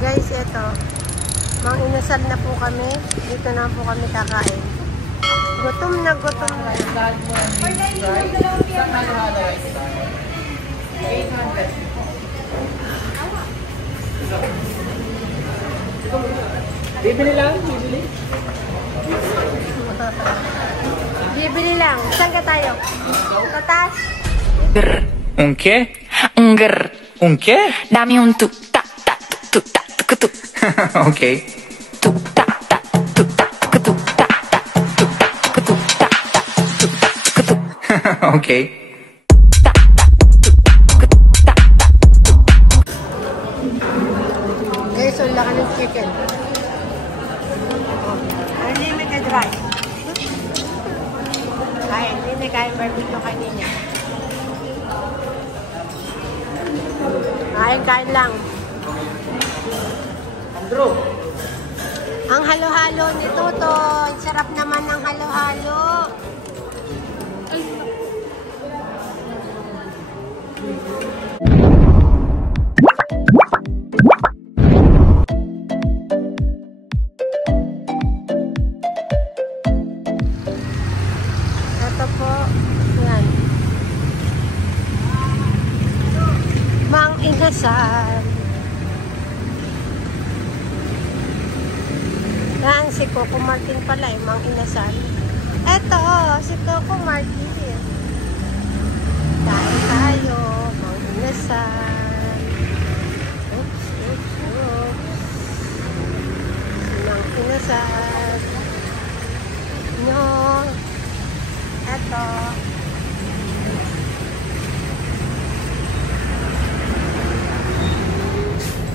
Guys, ito. Mang-inasal na po kami. Dito na po kami kakain. Gutom na gutom na. Bibili lang? Bibili? Bibili lang. Saan ka tayo? Tatas? Un qué? Un qué? Dame un tuk tak tak tuk tak tuk tuk. Okay. Tuk tak tak tuk tak tuk tuk tak tak tuk tak tuk tuk tak tak tuk tak tuk tuk. Okay. Guys, wala ka ng chicken. Unlimited rice. Kain. Hindi kain barbecue kanina. Kain lang. Andrew! Ang halo-halo ni Totoy. Sarap naman ng halo-halo. Ito po. Yan. Mang-inasal. Yan, si Coco Martin pala eh, Mang-inasal. Eto, si Coco Martin. Kain tayo, Mang-inasal. Oops, oops, oops. Mang-inasal. No. Eto.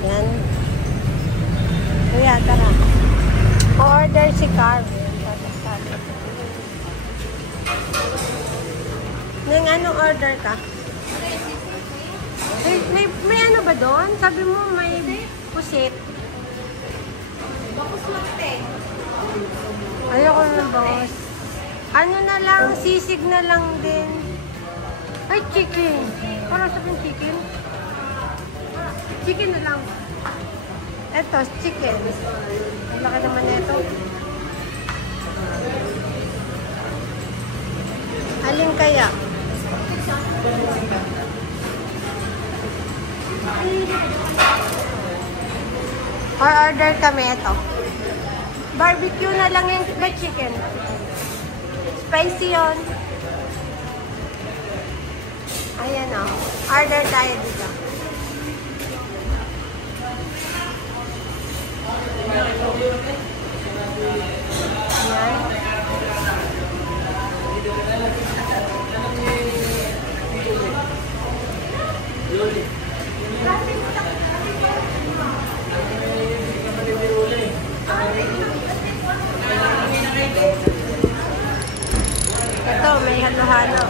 Yan. Kuya, tara. Order si Carmen. Nang anong order ka? May ano ba doon? Sabi mo may pusit. Bakos latte. Ayoko na boss. Ano na lang, sisig na lang din. Ay, chicken. Parang sabihin chicken. Chicken na lang. Eto, chicken. Ang laki naman na ito. Alin kaya? Or order kami ito. Barbecue na lang yung chicken. Spicy yun. Ayan o. Order tayo dito. Ayan. Ito, may halo-halo.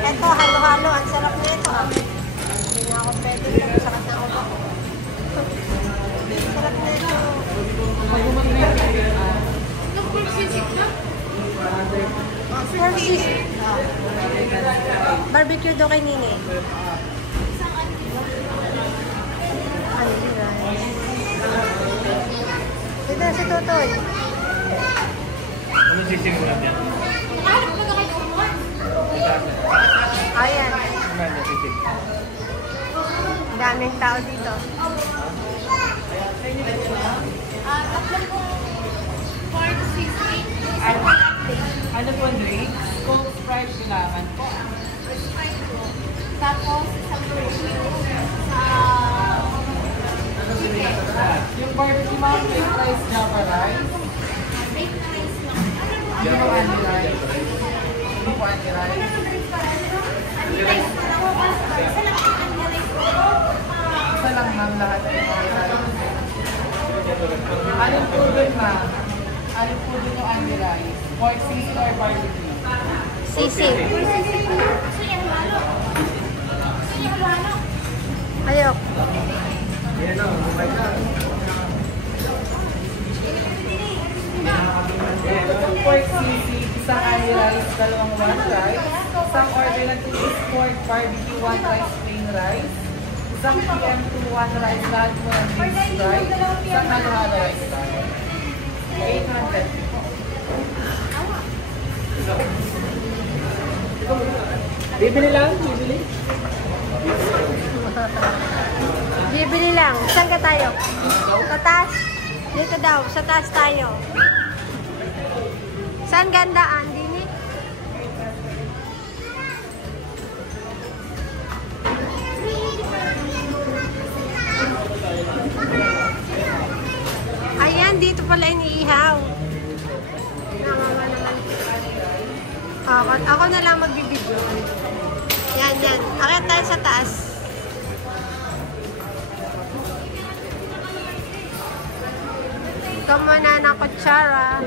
Ito, halo-halo. Ang sarap nito. Hindi na ako pwede. Sarap na ulo ko. Sarap nito. Barbecue daw kay Nini. Dito na si Totoy. Ano sisimulan niya? Ayan. Daming tao dito. Tatlong po. 4 Ano po, Andre? Coke Sprite kailangan po. Tapos, isang Yung barbecue mountain rice Java rice. Hindi po anti rice. Hindi po anti rice. Isa lang ma'am lahat ng rice. Anong po dun ma'am? Anong po dun yung anti rice? Pork sisig or barbecue? Sisig. Ayok. Itong pork sisig, isang anti rice, dalawang white rice. Isang order na 2 is pork barbecue, 1 rice plain rice. Isang PM to one rice lahat mo ng mixed rice. Isang halo-halo rice lahat. 800. Bibili lang? Bibili? Bibili lang. Saan ka tayo? Sa taas? Dito daw. Sa taas tayo. Saan gandaan? Dini? Ayan, dito pala iniihaw. Nakaka naman. Ako na lang magbibidyo. Yan, yan. Akit tayo sa taas. Ito muna ng kutsara.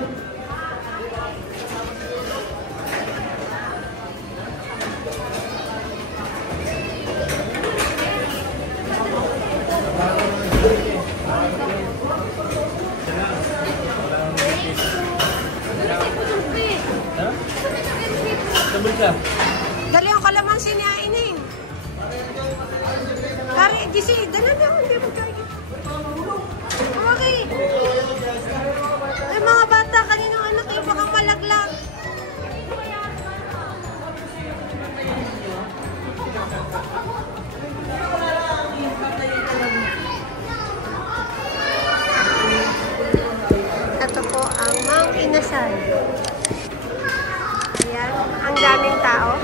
Dali ang kalamansi niya, Ining. Kari, disi, dala niya, hindi mo kayo. Okay. Ay, mga bata, kaninang anak kayo, baka malaglag. Ito po ang Mang Inasal. Ayan, ang daming tao.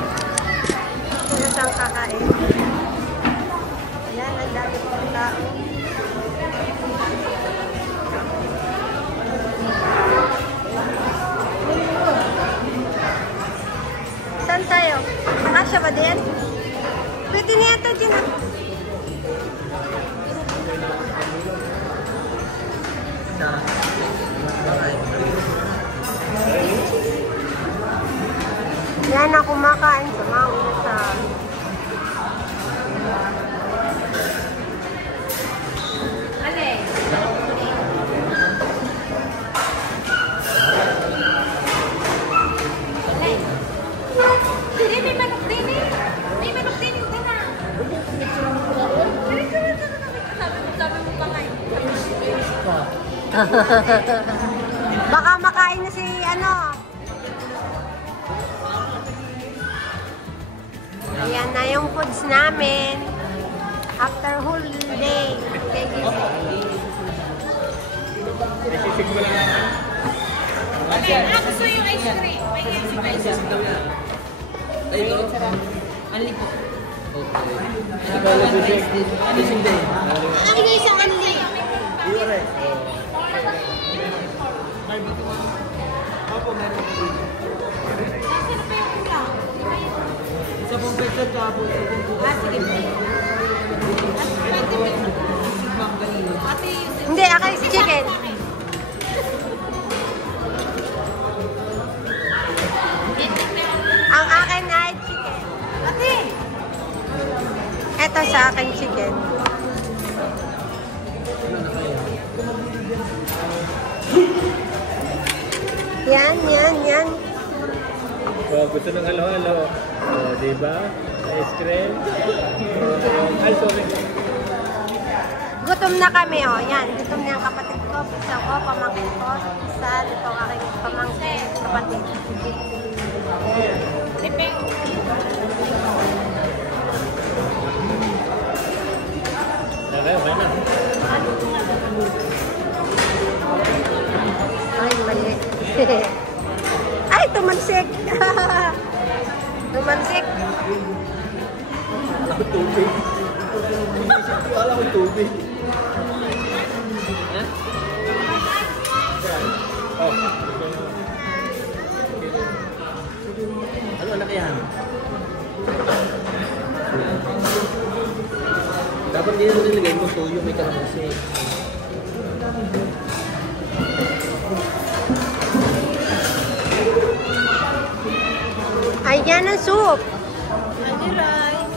Kung saan kakain. Ayan, ang daming pong tao. Saan tayo? Kasya ba din? Pwede niya ito din. Yan ang kumakain sa mga usahan. Ale. Ale. Dili, may manok din eh. May manok din yung gana. Sabi mo pa kayo. Baka makain na si ano. Ayan na yung foods namin. After whole day. Thank you. Gusto yung ice cream. May ice cream. Anli po. Ano yung isang anli? Sa pong pwede ka po. Sige. Hindi, akin si chicken. Ang akin ay chicken. Ate! Ito sa akin chicken. Yan, yan, yan. Oh, gusto ng halo-halo. Oh, diba? Ice cream. Ay, sorry. Gutom na kami, oh. Yan, gutom na ang kapatid ko. Isa ko, pamangkin ko. Isa, ito ang aking pamangkin, kapatid. Iping. Okay, okay na. Ay, mali. Ay, tumansik. Tumansik. Alam ko tubig. Alam ko tubig. Oh. Ano anak yan? Dapat din mo nilagay mo tuyo, may kalamansi. Ayan ang soup. Ano rice?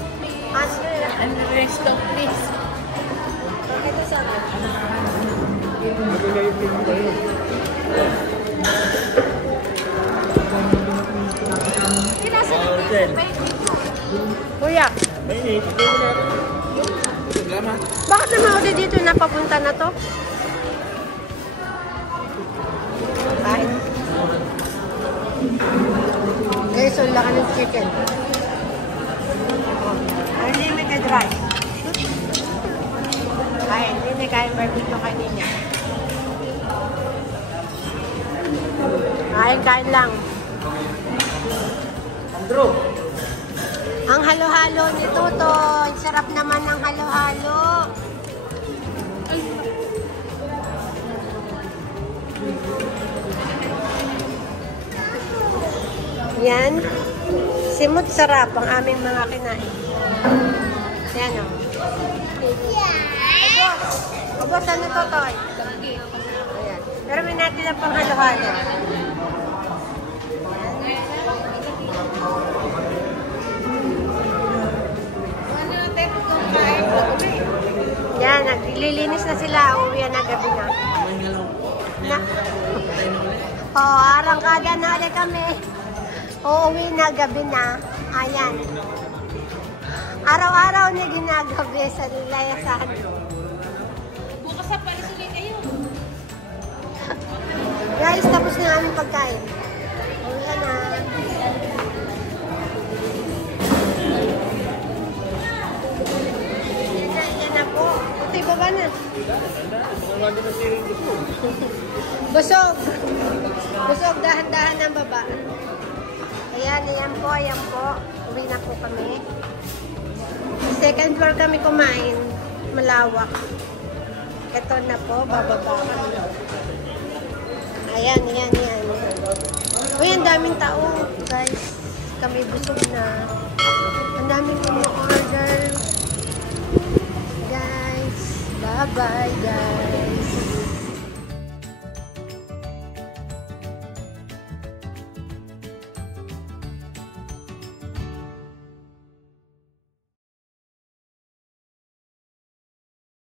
Ano? Ano rice to please? Ito sa akin. Hotel. Kuya. Mainit. Ito mo natin. ma. Bakit naman ako dito napapunta na to? Kain. Guys, wala ka ng chicken. Unlimited rice. Kain. Hindi kain barbecue kanina. Kain lang. Andrew. Ang halo-halo ni Totoy. Sarap naman ng halo-halo. Yan. Simot sarap ang aming mga kinain. Yan o. Ubos, ano Totoy? Ayan. Pero may natin na pang halo-halo. Yan, naglilinis na sila. Uuwi na gabi na. Arangkada na ulit kami. Uuwi na gabi na. Ayan. Araw-araw na ginagabi sa nilayasan. Bukas sa palis ulit kayo. Guys, tapos na aming pagkain. Uwi na. Yan na po. Ito, baba na. Busog. Busog, dahan-dahan ng baba. Ayan po, ayan po. Uwi na po kami. Second floor kami kumain. Malawak. Ito na po, bababa kami. Ayan. Uy, ang daming tao, guys. Kami busog na. Ang daming order. Guys, bye-bye, guys.